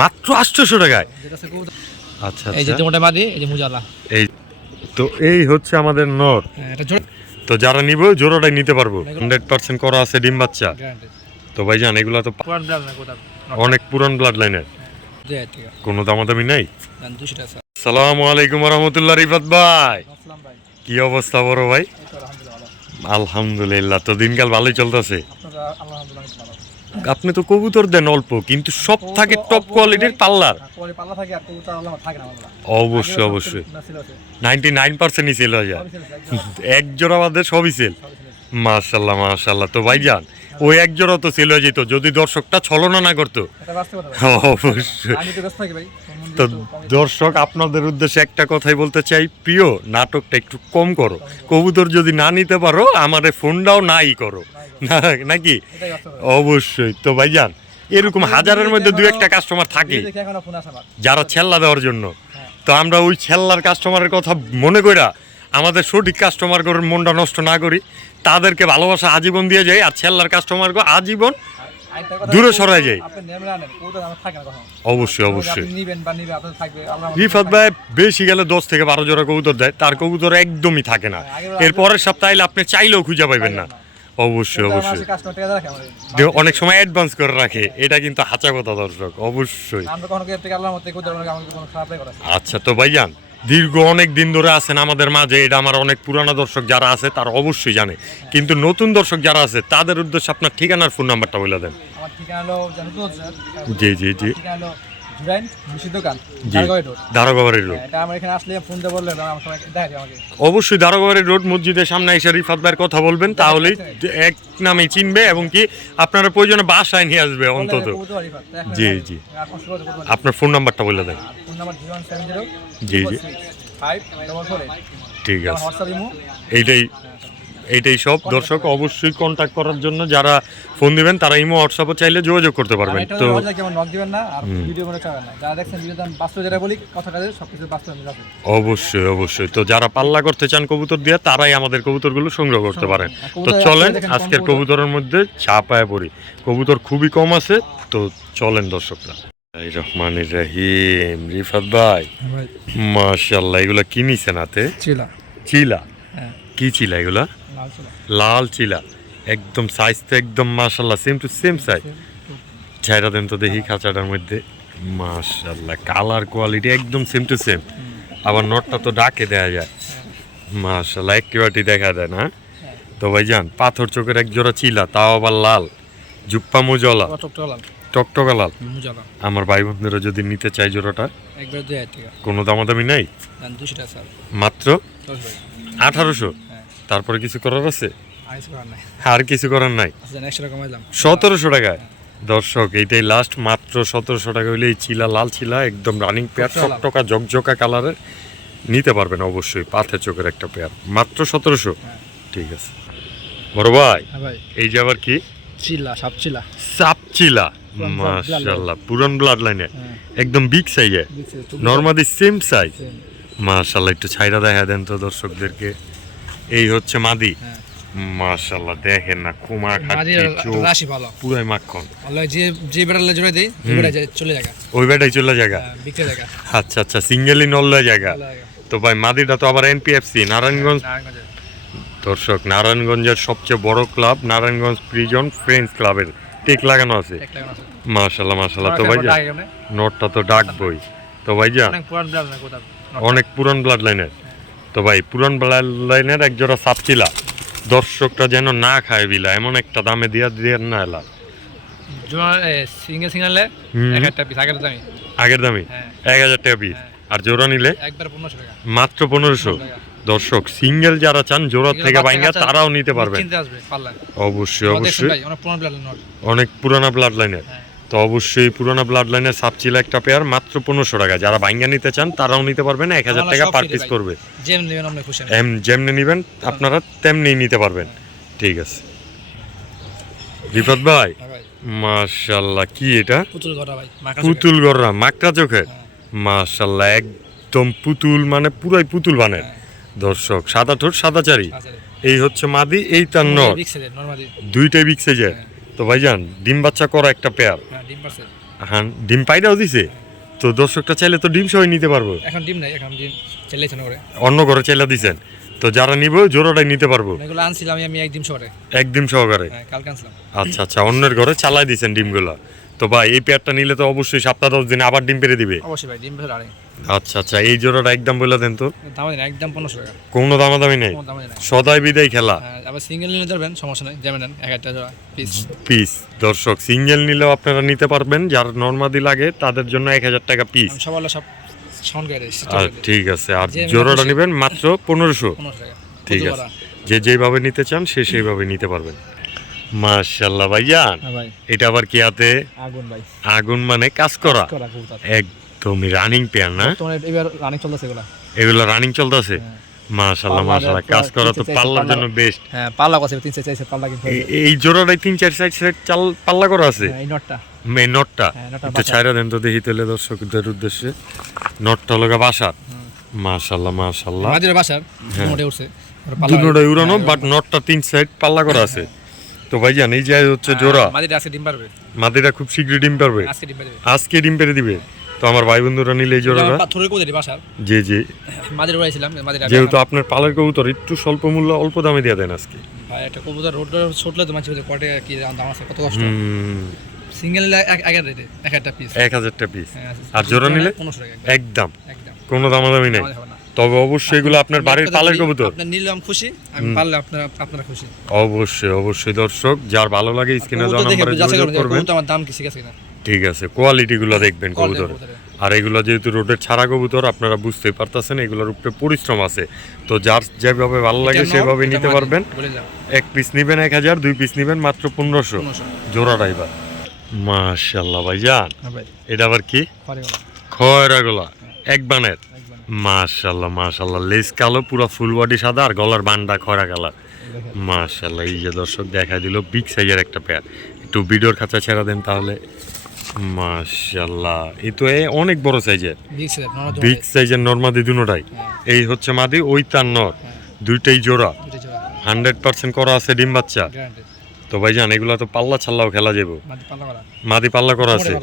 মাত্র আটশোশো টাকায়? আচ্ছা এই যে আচ্ছা। মোটা মাদি এই যে মুজালা এই তো এই হচ্ছে আমাদের নর। হ্যাঁ তো যারা নিব জোড়াটাই নিতে পারব। হান্ড্রেড পার্সেন্ট করা আছে ডিম বাচ্চা। গ্যারান্টি তো ভাইজান এগুলো তো অনেক পুরান ব্লাড লাইনের কোনো দামাদামি নাই? সালাম আলাইকুম রহমতুল্লাহ রিফাত ভাই। ভাই কি অবস্থা বড় ভাই? আলহামদুলিল্লাহ তো দিনকাল ভালোই চলতেছে। আপনি তো কবুতর দেন অল্প কিন্তু সব থাকে টপ কোয়ালিটির পাল্লার। আমরা অবশ্যই অবশ্যই। নাইনটি নাইন পার্সেন্টই সেল হয়ে যায়। এক জোড়া বাদে সবই সেল মার্শাল্লাহ মার্শাল্লাহ তো ভাইজান ওই এক জোড়া তো হয়ে যেত যদি দর্শকটা ছলনা না করতো। ভাই। অবশ্যই। তো দর্শক আপনাদের উদ্দেশ্যে একটা কথাই বলতে চাই প্রিয় নাটকটা একটু কম করো। কবুতর যদি না নিতে পারো আমাদের ফোনটাও নাই করো। না নাকি। অবশ্যই। তো ভাইজান এরকম হাজারের মধ্যে দু একটা কাস্টমার থাকে আমার। যারা ছেল্লা দেওয়ার জন্য। হ্যাঁ। তো আমরা ওই ছেল্লার কাস্টমারের কথা মনে কইরা আমাদের সঠিক কাস্টমার করে মনটা নষ্ট না করি তাদেরকে ভালোবাসা আজীবন দিয়ে যাই আর ছেল্লার কাস্টমার আজীবন দূরে সরায় যাই। অবশ্যই অবশ্যই। রিফাত ভাই বেশি গেলে দশ থেকে বারো জোড়া কবুতর দেয় তার কবুতর একদমই থাকে না। আগের এর পরের সপ্তাহে আপনি চাইলেও খুঁজে পাইবেন না। অবশ্যই অবশ্যই। অনেক সময় অ্যাডভান্স করে রাখে। এটা কিন্তু হাঁচা কথা দর্শক অবশ্যই। আচ্ছা তো ভাইজান দীর্ঘ অনেক দিন ধরে আছেন আমাদের মাঝে এটা আমার অনেক পুরানো দর্শক যারা আছে তারা অবশ্যই জানে। কিন্তু নতুন দর্শক যারা আছে তাদের উদ্দেশ্যে আপনার ঠিকানার ফোন নাম্বারটা বলে দেন। জি জি জি। আমাকে। অবশ্যই দারোগাবাড়ির রোড মসজিদের সামনে এসে রিফাত ভাইয়ের কথা বলবেন তাহলেই এক নামে চিনবে এবং কি আপনারা প্রয়োজনে বাসায় নিয়ে আসবে অন্তত। জি, জি। আপনার ফোন নাম্বারটা বলে দেন। Phone number zero one seven zero জি, জি। ফাইভ ডবল ফোর ঠিক আছে। WhatsApp imo. এইটাই এইটাই সব। দর্শক অবশ্যই কন্ট্যাক্ট করার জন্য যারা ফোন দিবেন তারা ইমো হোয়াটসঅ্যাপও চাইলে যোগাযোগ করতে পারবেন। তো তো নক দিবেন না আর ভিডিও মনে চাবেন না। যারা দেখছেন ভিডিওতে আমি বাস্তব যেটা বলি কথা কাজে বাস্তব মিল অবশ্যই অবশ্যই। তো যারা পাল্লা করতে চান কবুতর দিয়ে তারাই আমাদের কবুতরগুলো সংগ্রহ করতে পারেন। তো চলেন আজকের কবুতরের মধ্যে চাপায় পড়ি। কবুতর খুবই কম আছে তো চলেন দর্শকরা। এই রহমান রাহিম। রিফাত ভাই ভাই। মাশাল্লাহ এগুলো কি নিছেন হাতে? চিলা। চিলা? হ্যাঁ। কি চিলা এগুলা? লাল চিলা। একদম সাইজ তো একদম মাশাল্লাহ সেম টু সেম সাইজ ছাইরা দেন তো দেখি খাঁচাটার মধ্যে। মাশাল্লাহ কালার কোয়ালিটি একদম সেম টু সেম আবার নটটা তো ডাকে দেয়া যায়। মাশাল্লাহ একেবারেটি দেখা যায় না। তো ভাইজান পাথর চোখের এক জোড়া চিলা তাও আবার লাল। জুপ্পা মুজলা। টকটক লাল আমার ভাই বোনদেরও যদি নিতে চাই জোড়াটা একবার দুই হাজার টাকা। কোনো দামাদামি নাই? মাত্র আঠারোশো? হ্যাঁ। তারপরে কিছু করার আছে? আর কিছু করার নাই। আচ্ছা সতেরোশো টাকায় দর্শক এইটাই লাস্ট মাত্র সতেরোশো টাকা হইলে এই চিলা লাল চিলা একদম রানিং পেয়ার টকটকা। জকজকা কালারের নিতে পারবেন অবশ্যই পাথে চোখের একটা পেয়ার মাত্র সতেরোশো? ঠিক আছে। বড় ভাই হ্যাঁ ভাই। এই যে আবার কি? চিলা। সাপ চিলা। মাশাল্লাহ পুরান ব্লাড লাইনে হ্যাঁ। একদম বিগ সাইজে নর্মালি সেম সাইজ মাশাল্লাহ একটু ছাইরা দেখা দেন তো দর্শকদেরকে। এই হচ্ছে মাদি। হ্যাঁ। মাশাল্লাহ দেখেন না কুমা খাচ্ছে রাশি ভালো। পুরাই মাখন। আল্লাহ যে যে বেড়ালে জোড়া দেই ওই বেড়া চলে জায়গা। ওই বেটাই চলে জায়গা। বিক্রি জায়গা। আচ্ছা আচ্ছা সিঙ্গেলি নল্লা জায়গা। তো ভাই মাদিটা তো আবার এনপিএফসি নারায়ণগঞ্জ। দর্শক নারায়ণগঞ্জের সবচেয়ে বড় ক্লাব নারায়ণগঞ্জ প্রিজন ফ্রেন্ডস ক্লাবের টেক লাগানো আছে। মাশাল্লাহ মাশাল্লাহ তো ভাই টাকা কেমনে নোটটা তো ডাকবই। তো ভাই যা অনেক পুরান ব্লাড লাইনের তো ভাই পুরান ব্লাড লাইনের এক জোড়া সাপচিলা দর্শকরা যেন না খায় বিলা এমন একটা দামে দিয়া দিয়ে না এলা। সিঙ্গেল পিস আগের দামি? আগের দামি? হ্যাঁ। এক হাজার টাকা পিস আর জোড়া নিলে? একবার পনেরোশো টাকা। মাত্র পনেরোশো। দর্শক সিঙ্গেল যারা চান জোড়া থেকে বাইঙ্গা তারাও নিতে পারবেন পাল্লা অবশ্যই অবশ্যই। অনেক পুরান ব্লাড লাইনের হ্যাঁ। তো অবশ্যই পুরোনো ব্লাড লাইনের সাপচিলা একটা পেয়ার মাত্র পনেরোশো টাকা। যারা বাইঙ্গা নিতে চান তারাও নিতে পারবেন এক হাজার টাকা পার পিস করবে। এম যেমনি নিবেন আপনারা তেমনি নিতে পারবেন। ঠিক আছে। বিপদ ভাই হ্যাঁ মাশাল্লাহ কি এটা? পুতুল গররা মাকড়া চোখের। হ্যাঁ। মাশাল্লাহ একদম পুতুল মানে পুরাই পুতুল বানের। হ্যাঁ। দর্শক সাদা ঠোঁট সাদা চারি। এই হচ্ছে মাদি এই তার নর। দুইটাই সাইজের হ্যাঁ। তো ভাইজান ডিম বাচ্চা করা একটা পেয়ার হ্যাঁ ডিম পাইরাও দিছে। তো দর্শকটা চাইলে তো ডিম সবাই নিতে পারব। এখন ডিম নাই এখন ডিম চাইলেছেন করে অন্য ঘরে চাইলা দিছেন। তো যারা নিব জোড়াটাই নিতে পারব। এগুলো আনছিলাম আমি- একদিন সহকারে ডিম শহরে এক ডিম সহকারে। হ্যাঁ কালকে আনছিলাম। আচ্ছা আচ্ছা অন্যের ঘরে চালাই দিছেন ডিমগুলা। তো ভাই এই পেয়ারটা নিলে তো অবশ্যই সপ্তাহ দশ দিনে আবার ডিম পেরে দিবে। অবশ্যই ভাই ডিম ভেতরে আড়াই। আচ্ছা আচ্ছা এই জোড়াটা একদম বলে দেন তো। দাম দেন একদম পনেরোশো টাকা। কোনো দামাদামি নেই? সদাই বিদায় খেলা। হ্যাঁ, আবার সিঙ্গেল নিলে ধরবেন সমস্যা নেই যেমন নেন এক একটা জোড়া পিস পিস দর্শক সিঙ্গেল নিলেও আপনারা নিতে পারবেন যার নর্মাদি লাগে তাদের জন্য এক হাজার টাকা পিস সবার সব ঠিক আছে। আর জোড়াটা নেবেন মাত্র পনেরোশো। ঠিক আছে যে যেভাবে নিতে চান সে সেইভাবে নিতে পারবেন। মাশাল্লাহ ভাইজান হ্যাঁ এটা আবার কি হাতে? আগুন ভাই। আগুন মানে কাজ করা? একদমই রানিং পেয়ার না? এবার রানিং চলতেছে এগুলা। এগুলো রানিং চলতেছে? হ্যাঁ। কাজ করা তো পাল্লার পাল্লা। জন্য বেস্ট হ্যাঁ পাল্লা তিন চার পাল্লা কিন্তু এই জোড়াটাই তিন চার চাল পাল্লা করা আছে? হ্যাঁ, এই নটটা। মেন নটটা? একটু ছাইরা দেন তো দেখি তাহলে দর্শকদের উদ্দেশ্যে। নটটা মাশাল্লাহ মাদির বাসার। মোটে উঠছে। দুটোটাই উড়ানো বাট নটটা তিন সাইড পাল্লা করা আছে। তো ভাইজান এই যে হচ্ছে জোড়া। মাদির আজকে ডিম পারবে। মাদিরা খুব শীঘ্রই ডিম পারবে। আজকে ডিম পারবে। আজকে ডিম পেরে দিবে। তো আমার ভাই বন্ধুরা নিলে এই জোড়াটা। পাথরের কোথায় বাসার। জি জি। মাদির উড়াইছিলাম মাদির যেহেতু আপনার পালের কবুতর একটু স্বল্প মূল্য অল্প দামে দিয়ে দেন আজকে। ভাই একটা কবুতর রোড ছুটলে তো মাঝে কটে কি দাম আছে কত কষ্ট। সিঙ্গেল এক এক রেটে এক একটা পিস এক হাজারটা পিস আর জোড়া নিলে? একদম, একদম। কোনো দামাদামি নেই। তবে অবশ্যই এগুলো আপনার বাড়ির পালের কবুতর। আপনার নিলে আমি খুশি আমি পারলে আপনারা আপনারা খুশি। অবশ্যই অবশ্যই দর্শক যার ভালো লাগে স্ক্রিনে দেওয়া নম্বরে যোগাযোগ করবেন আমার দাম কি ঠিক আছে ঠিক আছে কোয়ালিটি গুলো দেখবেন কবুতর আর এগুলো যেহেতু রোডের ছাড়া কবুতর আপনারা বুঝতেই পারতেছেন এগুলোর উপরে পরিশ্রম আছে। তো যার যেভাবে ভালো লাগে সেভাবে নিতে পারবেন। এক পিস নিবেন এক হাজার দুই পিস নিবেন মাত্র পনেরোশো। জোড়া ড্রাইভার মাশাল্লাহ ভাইজান। হ্যাঁ এটা আবার কি? খয়রাগুলা এক বানের। মাশাল্লাহ মাশাল্লাহ লেস কালো পুরো ফুল বডি সাদা আর গলার বান্ডা খরা কালার। মাশাল্লাহ এই যে দর্শক দেখা দিল বিগ সাইজের একটা পেয়ার একটু ভিডিওর খাঁচা ছেড়া দেন তাহলে। মাশাল্লাহ এই তো এ অনেক বড় সাইজের বিগ সাইজের নর্মাদি দুটোটাই। এই হচ্ছে মাদি ওই তার নর। দুইটাই জোড়া। হান্ড্রেড পার্সেন্ট করা আছে ডিম বাচ্চা। তো ভাইজান এগুলো তো পাল্লা ছাল্লাও খেলা যাব মাদি পাল্লা করা। মাদি পাল্লা করা আছে।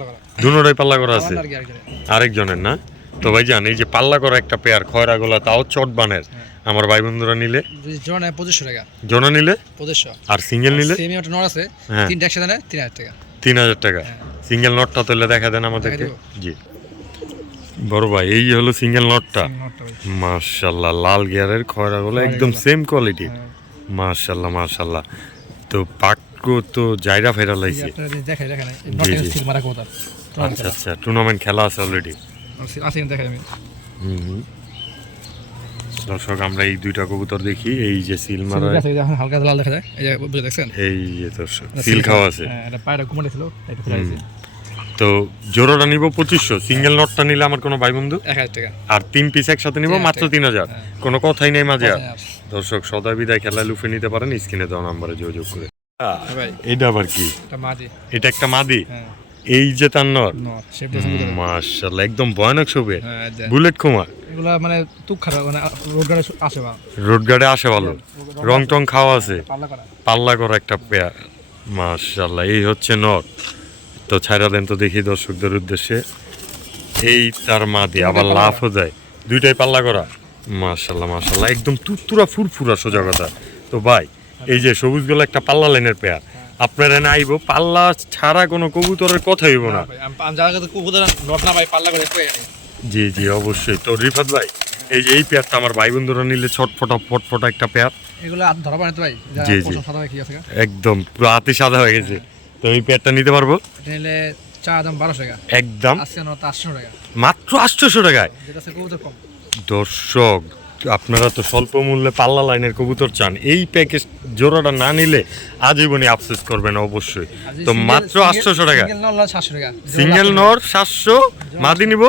মোটে পাল্লা করা। আছে। আরেকজনের না? তো ভাইজান এই যে পাল্লা করা একটা পেয়ার খয়রা গোলা তাও চট বানের। আমার ভাই বন্ধুরা নিলে? জোড়া পঁচিশশো টাকা। জোনা নিলে? পঁচিশশো। আর সিঙ্গেল নিলে? সেমি একটা নর আছে হ্যাঁ। তিনটা একসাথে নেয় তিন হাজার টাকা। তিন হাজার টাকা। হ্যাঁ। সিঙ্গেল নটটা তাহলে দেখা দেন আমাদেরকে। জি। বড় ভাই এই হলো সিঙ্গেল নটটা মার্শাল্লাহ লাল গিয়ারের খয়রাগুলো একদম সেম কোয়ালিটি হ্যাঁ। মার্শাল্লাহ মার্শাল্লাহ তো পাক্কো তো জায়গা ফেরা কবুতর। আচ্ছা আচ্ছা টুর্নামেন্ট খেলা আছে অলরেডি কিন্তু দেখাই আমি দর্শক আমরা এই দুইটা কবুতর দেখি এই যে সিল মারা হালকা লাল দেখা যায় এই যে বুঝে দেখছেন? এই যে দর্শক সিল খাওয়া আছে। হ্যাঁ এটা পায়রা ঘুমাতে ছিল এটা ফেলে দিয়েছি। তো জোড়াটা নিব পঁচিশশো সিঙ্গেল নটটা নিলে আমার কোনো ভাই বন্ধু? টাকা। আর তিন পিস একসাথে নিব মাত্র। তিন হাজার। হ্যাঁ। কোনো কথাই নেই মাঝে আর। হ্যাঁ, দর্শক সদা বিদায় খেলায় লুফে নিতে পারেন স্ক্রিনে দেওয়া নাম্বারে যোগাযোগ করে। এটা আবার কি? এটা মাদি। এটা একটা মাদি? হ্যাঁ। এই যে তার নর। মার্শাল্লাহ একদম ভয়ানক ছবি। হ্যাঁ। বুলেট খোমা এগুলা মানে তুক খারাপ মানে রোড গাড়ি আসে বা? রোড গার্ডে আসে। ভালো রং টং খাওয়া আছে। পাল্লা করা। একটা পেয়ার। মার্শাল্লাহ এই হচ্ছে নর। তো ছাইরা দেন তো দেখি দর্শকদের উদ্দেশ্যে। এই তার মা দিয়ে আবার লাফও দেয়। দুইটাই পাল্লা করা। মার্শাল্লাহ মার্শাল্লাহ একদম তুরতুরা ফুরফুরা সোজা কথা। তো ভাই এই যে সবুজগুলো একটা পাল্লা লাইনের পেয়ার। আপনারা না আইব পাল্লা ছাড়া কোনো কবুতরের কথা হইব না। জি জি অবশ্যই। তো রিফাত ভাই এই যে এই পেয়ারটা আমার ভাই বন্ধুরা নিলে ছটফটা ফটফটা একটা পেয়ার। এগুলো আর ধরা পারে তো ভাই জি, জি। একদম পুরো হাতে সাদা হয়ে গেছে। তো এই পেয়ারটা নিতে পারব? নিলে চা দাম বারোশো টাকা। একদম। আজকে টাকা। মাত্র আটশোশো টাকায়। দর্শক আপনারা তো স্বল্প মূল্যে পাল্লা লাইনের কবুতর চান। এই প্যাকেজ জোড়াটা না নিলে আজীবনই আফসোস করবেন অবশ্যই। তো মাত্র আটশোশো টাকা। সিঙ্গেল নর সাতশো মাদি নিব?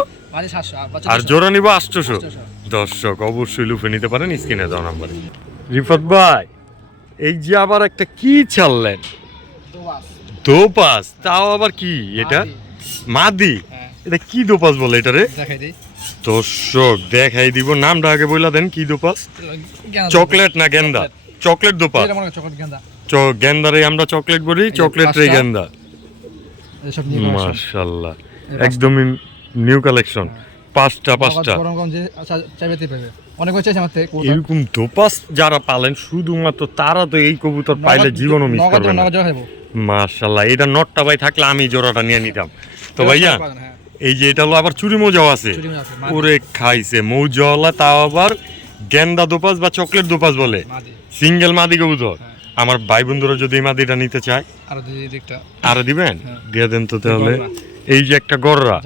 আর। জোড়া নিব আটশোশো। 800 দর্শক অবশ্যই লুফে নিতে পারেন স্ক্রিনে দেওয়া নাম্বারে। রিফাত ভাই এই যে আবার একটা কি ছাড়লেন? দোপাস তাও আবার কি? এটা মাদি। হ্যাঁ, এটা কি দোপাস বলে এটা রে? দেখাই দর্শক দেখাই দিব। নামটা আগে বইলা দেন কি দোপাস চকলেট না গেন্দা? চকলেট দোপাস গেন্দারে আমরা চকলেট বলি চকলেট রে। গেন্দা। মাশাল্লাহ। একদমই নিউ কালেকশন পাঁচটা পাঁচটা। এরকম দোপাস যারা পালেন শুধুমাত্র তারা তো এই কবুতর পাইলে জীবনও মিস করবে না। মাশাল্লাহ এটা নটটা ভাই থাকলে আমি জোড়াটা নিয়ে নিতাম। তো ভাইয়া এই যে এটা হলো আবার চুরি মজাও আছে। ওরে খাইছে মৌজাওয়ালা তাও আবার গেন্দা দোপাস বা চকলেট দোপাস বলে। সিঙ্গেল মাদি কবুতর। হ্যাঁ। আমার ভাই বন্ধুরা যদি এই মাদিটা নিতে চায় আর দিবেন? হ্যাঁ। দিয়ে দেন তো তাহলে। এই যে একটা গররা।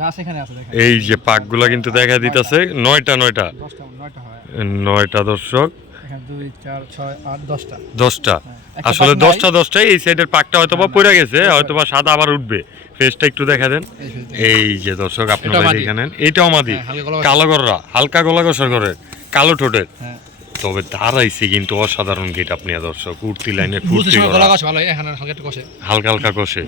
এই যে পাকগুলা কিন্তু দেখা দিতেছে। নয়টা নয়টা। নয়টা দর্শক। দশটা। হ্যাঁ। আসলে দশটা দশটাই এই সাইডের পাকটা হয়তো বা পড়ে গেছে হয়তো বা সাদা আবার উঠবে। ফেসটা একটু দেখা দেন। এই যে দর্শক আপনারা। দেখেন। এইটাও মাদি। হ্যাঁ, কালো গররা হালকা গলা কষা করে কালো ঠোঁটের। হ্যাঁ। তবে দাঁড়াইছে কিন্তু অসাধারণ গেট আপনি দর্শক উঠতি লাইনের বুঝতে ফুর্তি এখানে হালকা হালকা কষে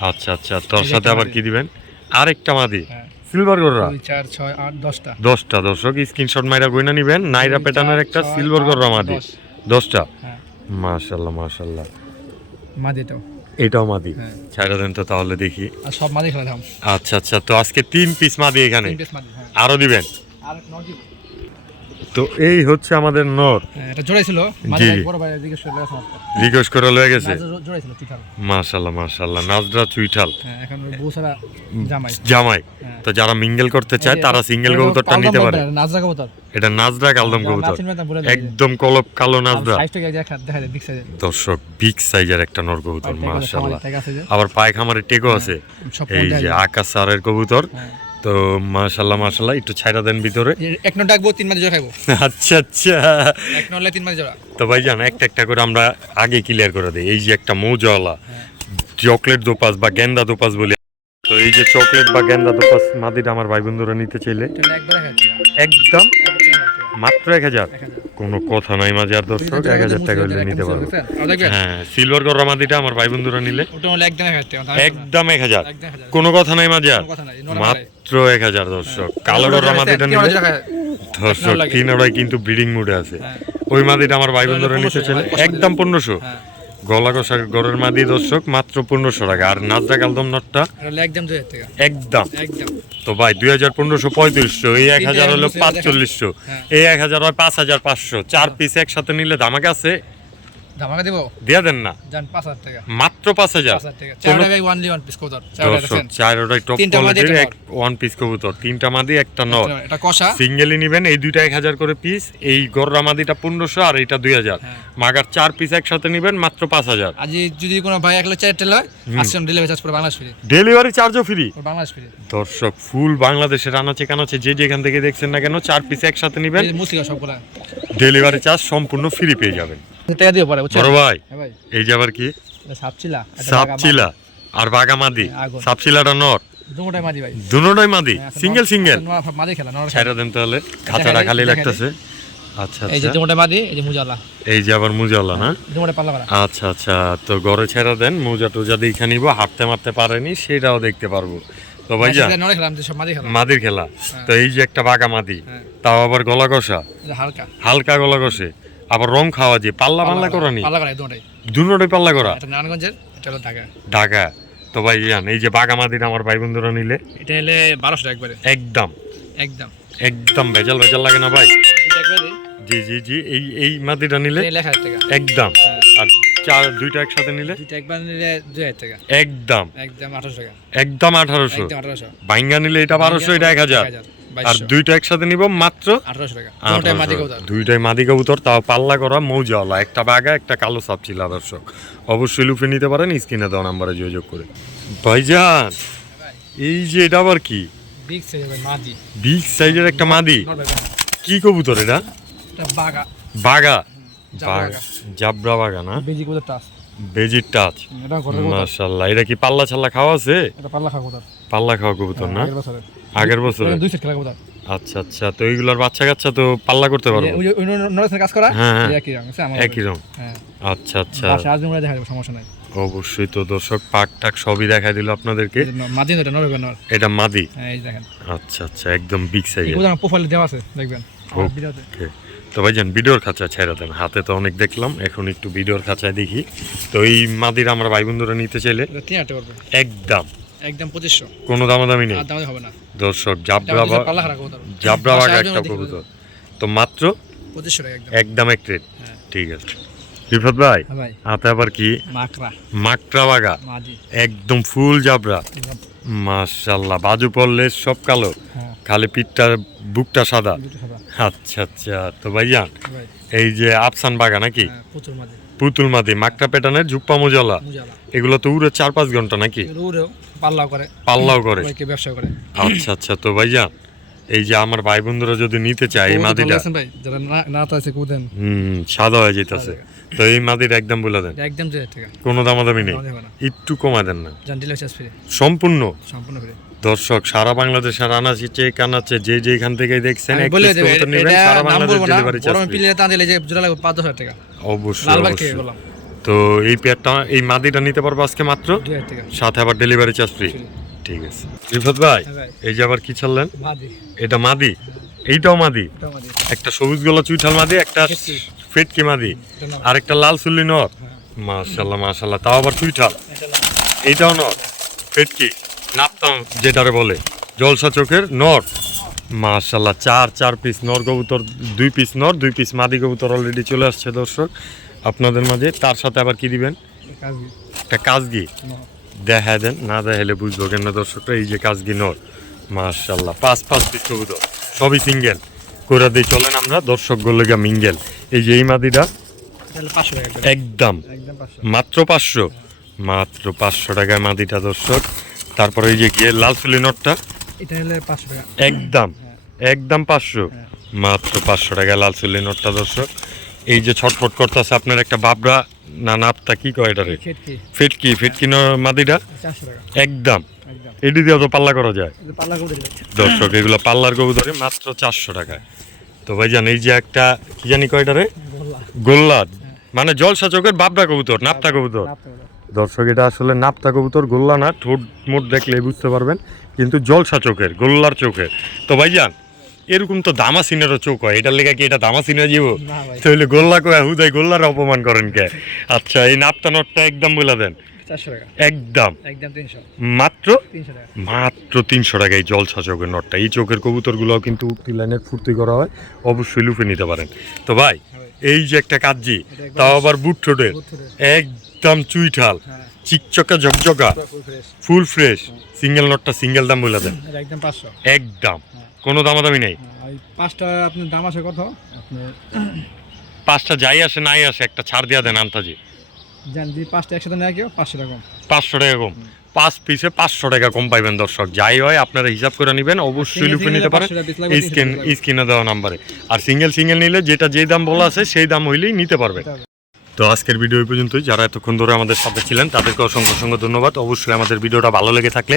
আচ্ছা আচ্ছা তোর সাথে আবার। কি দিবেন? আরেকটা মাদি। হ্যাঁ। সিলভার গররা। চার ছয় আট দশটা। দশটা দর্শক স্ক্রিনশট মাইরা গইনা নিবেন। নাইরা প্যাটার্নের একটা সিলভার গররা মাদি। দশ। দশটা। মাশাল্লাহ মাশাল্লাহ। মাদি এটাও মাদি। হ্যাঁ। ছাইরা দেন তো তাহলে দেখি। আর সব মাদি খেলা দাম। আচ্ছা আচ্ছা তো আজকে তিন পিস মাদি এখানে? হ্যাঁ। আরও দিবেন? আর নটি তো এই হচ্ছে আমাদের নর। হ্যাঁ এটা জোড়াই ছিল জি। বড় ভাই জিজ্ঞেস করে লয়ে গেছে? জোড়াই ছিল ঠিক মাশাল্লাহ মাশাল্লাহ নাজরা চুইঠাল। হ্যাঁ এখন ওর বউ ছাড়া জামাই। জামাই। হ্যাঁ। তো যারা মিঙ্গেল করতে চায় তারা সিঙ্গেল কবুতরটা নিতে পারে। নাজরা কবুতর। এটা নাজরা কালদম কবুতর। একদম কলপ কালো নাজরা। দর্শক বিগ সাইজের একটা নর কবুতর যে। আবার পায়ে খামারের টেকও আছে। এই যে আকাশ সারের কবুতর। হ্যাঁ। তো মাশাল্লাহ মাশাল্লাহ একটু ছাইরা দেন ভিতরে। এক নট ডাকবো তিন মাঝে জোড়া খাইবো। আচ্ছা আচ্ছা। এক নট তিন মাঝে জোড়া। তো ভাই জান একটা একটা করে আমরা আগে ক্লিয়ার করে দিই। এই যে একটা মৌজাওয়ালা চকলেট দোপাস বা গেন্দা দোপাস বলি। তো এই যে চকলেট বা গেন্দা দোপাস মাদিটা আমার ভাই বন্ধুরা নিতে চাইলে। একদম। মাত্র এক হাজার। কোনো কথা নাই মাঝে আর দর্শক এক হাজার টাকা হলে নিতে পারব। হ্যাঁ সিলভার গর রমাদিটা আমার ভাই বন্ধুরা নিলে। একদম এক হাজার কোনো কথা নাই মাঝে আর মাত্র এক হাজার দর্শক। কালো গর মাদিটা নিলে দর্শক তিন ওরাই কিন্তু ব্রিডিং মুডে আছে। হ্যাঁ। ওই মাদিটা আমার ভাই বন্ধুরা নিতে চলে একদম পনেরোশো। হ্যাঁ। গলা কষা গরের মাদি দর্শক মাত্র পনেরোশো টাকা। আর নাজরা কালদম নটটা? একদম একদম। একদম। তো ভাই দুই হাজার পনেরোশো পঁয়ত্রিশশো এই এক হাজার হলো পাঁচচল্লিশশো হ্যাঁ। এই এক হাজার হয় পাঁচ হাজার পাঁচশো। চার পিস একসাথে নিলে দামাক আছে ধামাকা দেবো? দিয়া দেন না। যান পাঁচ হাজার টাকা। মাত্র পাঁচ হাজার? পাঁচ হাজার টাকা। চারটা ভাই ওয়ানলি ওয়ান পিস কবুতর। চারটা দর্শক দেখছেন চার ওটাই টপ তিনটা মাদি, কোয়ালিটির একটা এক ওয়ান পিস কবুতর। তিনটা মাদি একটা নর। এটা কষা। সিঙ্গেলি নিবেন এই দুইটা এক হাজার করে পিস এই গররা মাদিটা আর হ্যাঁ। মাগার চার পিস একসাথে নিবেন মাত্র পাঁচ হাজার। আজ যদি কোনো ভাই একলো ডেলিভারি চার্জ করে বাংলাদেশ ফ্রি ডেলিভারি চার্জও ফ্রি ওর বাংলাদেশ ফ্রি দর্শক ফুল বাংলাদেশের আনাচে কানাচে যে যেখান থেকে দেখছেন না কেন চার পিস একসাথে নিবেন। মুসিকা সবগুলা। ডেলিভারি চার্জ সম্পূর্ণ ফ্রি পেয়ে যাবেন। টাকা দিয়ে পরে বুঝছেন বড় ভাই হ্যাঁ ভাই। এই যে আবার কি? সাপচিলা সাপচিলা আর বাগামাদি সাপচিলাটা নর। দুটোটাই মাদি ভাই। দুনোটাই মাদি? হ্যাঁ, আচ্ছা, সিঙ্গেল সিঙ্গেল মাদি খেলা নর ছাইরা দেন তাহলে। খাঁচাটা খালি লাগতেছে। আচ্ছা এই যে আচ্ছা। মাদি এই যে মুজালা। এই যে আবার মুজালা না? দুটোটা পাল্লা আচ্ছা আচ্ছা তো ছেড়ে দেন মোজা টোজা নিব হাঁটতে মারতে পারেনি সেটাও দেখতে পারব। তো ভাইজান নরে খেলাম যে সব মাদি খেলা। মাদির খেলা। তো এই যে একটা বাঘা মাদি হ্যাঁ। তাও আবার গলা কষা হালকা। হালকা গলা কষে আবার রং খাওয়া যে পাল্লা পাল্লা করানি পাল্লা করা এই দুটোটাই দুটোটাই পাল্লা করা? এটা নারায়ণগঞ্জের এটা হলো ঢাকা। ঢাকা। তো ভাই জান এই যে বাঘা মাদির আমার ভাই বন্ধুরা নিলে? এটা হলে বারোশো টাকা একবারে। একদম। একদম। একদম ভেজাল ভেজাল লাগে না ভাই? জি জি জি এই এই মাদিটা নিলে? একদম। হ্যাঁ। আর চার দুইটা একসাথে নিলে? দুইটা একবার নিলে দুই হাজার টাকা। একদম। একদম আঠারোশো টাকা। একদম আঠারোশো। একদম আঠারোশো। বাইঙ্গা নিলে এটা বারোশো এটা এক হাজার। আর দুইটা একসাথে নিব মাত্র? আঠারোশো টাকা। দুইটাই মাদি কবুতর। তাও পাল্লা করা মৌজাওয়ালা। একটা বাঘা একটা কালো সাপ ছিল দর্শক অবশ্যই লুফে নিতে পারেন স্ক্রিনে দেওয়া নাম্বারে যোগাযোগ করে। ভাইজান এই যে এটা আবার কি? বিগ সাইজের একটা মাদি কি কবুতর এটা? বাঘা। জাবরা বাঘা জাবরা বাঘা না? বেজির টাচ। মাশাল্লাহ এটা কি পাল্লা ছাল্লা খাওয়া আছে? পাল্লা খাওয়া কবুতর। পাল্লা খাওয়া কবুতর না? আগের বছরে এটা দুই সেট খেলা কবুতর আচ্ছা আচ্ছা তো এইগুলোর বাচ্চা কাচ্চা তো পাল্লা করতে পারব? ওই ওই নরেশের কাজ করা? হ্যাঁ, হ্যাঁ। একই আমার একই রকম হ্যাঁ। আচ্ছা আচ্ছা। বাসা আজ আমরা দেখা যাবে সমস্যা নাই। অবশ্যই তো দর্শক পাক টাক সবই দেখাই দিল আপনাদেরকে। মাদি এটা নরবে নর? এটা মাদি? হ্যাঁ এই দেখেন। আচ্ছা আচ্ছা একদম বিগ সাইজের কবুতর প্রোফাইলে দেওয়া আছে দেখবেন। ওকে। তো ভাইজান ভিডিওর খাঁচা ছেড়ে দেন। হাতে তো অনেক দেখলাম এখন একটু ভিডিওর খাঁচায় দেখি। তো এই মাদির আমরা ভাই বন্ধুরা নিতে চাইলে এটা একদম। একদম পঁচিশশো। কোনো দামাদামি নেই। আর দামে হবে না। দর্শক জাবরা জাবরা বাঘা একটা কবুতর। তো মাত্র পঁচিশশো টাকা একদম। একদম এক রেট হ্যাঁ। ঠিক আছে। বিপদ ভাই হ্যাঁ ভাই। হাতে আবার কি? মাকড়া। মাকড়া বাগা একদম ফুল জাবরা। মাশাল্লাহ বাজু পড়লে সব কালো। হ্যাঁ। খালি পিঠটা বুকটা সাদা। আচ্ছা আচ্ছা। তো ভাইজান ভাই। এই যে আফসান বাগা নাকি? পুতুল মাদি। মাকড়া পেটানের জুপ্পা মোজালা। এগুলো তো উড়ে চার পাঁচ ঘণ্টা নাকি? উড়েও। পাল্লাও করে। পাল্লাও করে। ব্যবসা করে। আচ্ছা আচ্ছা তো ভাইজান এই যে আমার ভাই বন্ধুরা যদি নিতে চায় এই মাদিটা? ভাই যারা না- তো আছে কুদেন হুম সাদা হয়ে যেতেছে তো এই মাদির একদম বলে দেন। একদম যে টাকা কোনো দামাদামি নেই। একটু কমা দেন না। সম্পূর্ণ? সম্পূর্ণ ফ্রি দর্শক সারা বাংলাদেশের আনাচিচে কানাচে যে যেখান থেকে দেখছেন বলে দেব সারা বাংলাদেশ ডেলিভারি চার্জ গরম পিলে টান দিলে যে জোড়া লাগবে পাঁচ দশ হাজার টাকা। অবশ্যই লালবাগ থেকে বললাম। তো এই পেয়ারটা এই মাদিটা নিতে পারব আজকে মাত্র? সাথে আবার ডেলিভারি চার্জ ফ্রি ঠিক আছে। রিফত ভাই হ্যাঁ এই যে আবার কি ছাড়লেন? এটা মাদি? এইটাও মাদি? একটা সবুজ গলা চুইঠাল মাদি একটা ফেটকি। ফেটকি মাদি। আর একটা লাল চুল্লি নর? হ্যাঁ। মাশাল্লাহ মাশাল্লাহ তাও আবার চুইঠাল? এইটাও নর? ফেটকি? নাপতাম যেটারে বলে। জলসা চোখের নর? মাশাল্লাহ চার চার পিস নর কবুতর দুই পিস নর দুই পিস মাদি কবুতর অলরেডি চলে আসছে দর্শক। আপনাদের মাঝে তার সাথে আবার কি দিবেন? একটা কাজগি? দেখা দেন না দেখাইলে বুঝব কেন দর্শকরা এই যে কাজগি নর। মাশাল্লাহ পাঁচ পাঁচ পিস কবুতর সবই সিঙ্গেল। করে দিয়ে চলেন আমরা দর্শক গোল্লেগা মিঙ্গেল। এই যে এই মাদিটা। একদম। মাত্র পাঁচশো। মাত্র পাঁচশো টাকায় মাদিটা দর্শক। তারপরে এই যে গিয়ে লাল চুলি নটটা একদম। একদম পাঁচশো। হ্যাঁ। মাত্র পাঁচশো টাকায় লাল চুলি নটটা দর্শক। এই যে ছটফট করতেছে আপনার একটা বাবরা না নাপটা কি কয় এটারে? ফিটকি। ফিটকি ন- মাদিটা? একদম। এটি দিয়ে তো পাল্লা করা যায়। দর্শক এগুলো পাল্লার কবুতরে মাত্র চারশো টাকায়। তো ভাইজান এই যে একটা কি জানি কয়টারে গোল্লা। গোল্লা মানে জলসা চোখের বাবরা কবুতর নাপতা কবুতর। দর্শক এটা আসলে নাপতা কবুতর গোল্লা না ঠোঁট মোট দেখলে বুঝতে পারবেন। কিন্তু জলসা চোখের গোল্লার চোখের। তো ভাইজান এরকম তো দামা দামাসিনেরও চোখ হয়। এটার লেগে কি এটা দামাসিনে যাব না ভাই তাহলে গোল্লা কয় হুদাই গোল্লার অপমান করেন কে? আচ্ছা এই নাপতা নটটা একদম বলে দেন। একদম? মাত্র? মাত্র তিনশো টাকা এই জলসা চোখের নটটা। এই চোখের কবুতরগুলোও কিন্তু উক্তি লাইনের ফুর্তি করা হয়। অবশ্যই লুফে নিতে পারেন। তো ভাই এই যে একটা কাজি তাও আবার বুট ঠোঁটের একদম চুইঠাল। হ্যাঁ। চিকচকা ঝকঝকা। Full fresh. সিঙ্গেল নটটা সিঙ্গেল দাম বলে দেন। একদম একদম। কোনো দামাদামি নেই। পাঁচটা আপনার দাম আছে কত? পাঁচটা যাই আসে নাই আসে একটা ছাড় দিয়া দেন আন্তাজি। জান যদি পাঁচটা একসাথে নেওয়া কেউ পাঁচশো টাকা কম। পাঁচশো টাকা কম। পাঁচ পিসে পাঁচশো টাকা কম পাইবেন দর্শক। যাই হয় আপনারা হিসাব করে নেবেন অবশ্যই লুফে নিতে পারেন। 500 টাকা piece লাগবে, এই 300 স্ক্রিন স্ক্রিনে দেওয়া নাম্বারে। আর সিঙ্গেল সিঙ্গেল নিলে যেটা যে দাম বলা আছে সেই দাম হইলেই নিতে পারবে। তো আজকের ভিডিও এই পর্যন্তই। যারা এতক্ষণ ধরে আমাদের সাথে ছিলেন, তাদেরকে অসংখ্য অসংখ্য ধন্যবাদ। অবশ্যই আমাদের ভিডিওটা ভালো লেগে থাকলে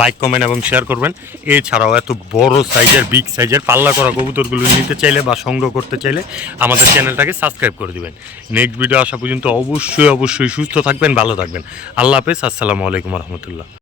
লাইক, কমেন্ট এবং শেয়ার করবেন। এছাড়াও এত বড় সাইজের, বিগ সাইজের, পাল্লা করা কবুতরগুলো নিতে চাইলে বা সংগ্রহ করতে চাইলে আমাদের চ্যানেলটাকে সাবস্ক্রাইব করে দেবেন। নেক্সট ভিডিও আসা পর্যন্ত অবশ্যই অবশ্যই সুস্থ থাকবেন, ভালো থাকবেন। আল্লাহ হাফেজ, আসসালামু আলাইকুম রহমতুল্লাহ।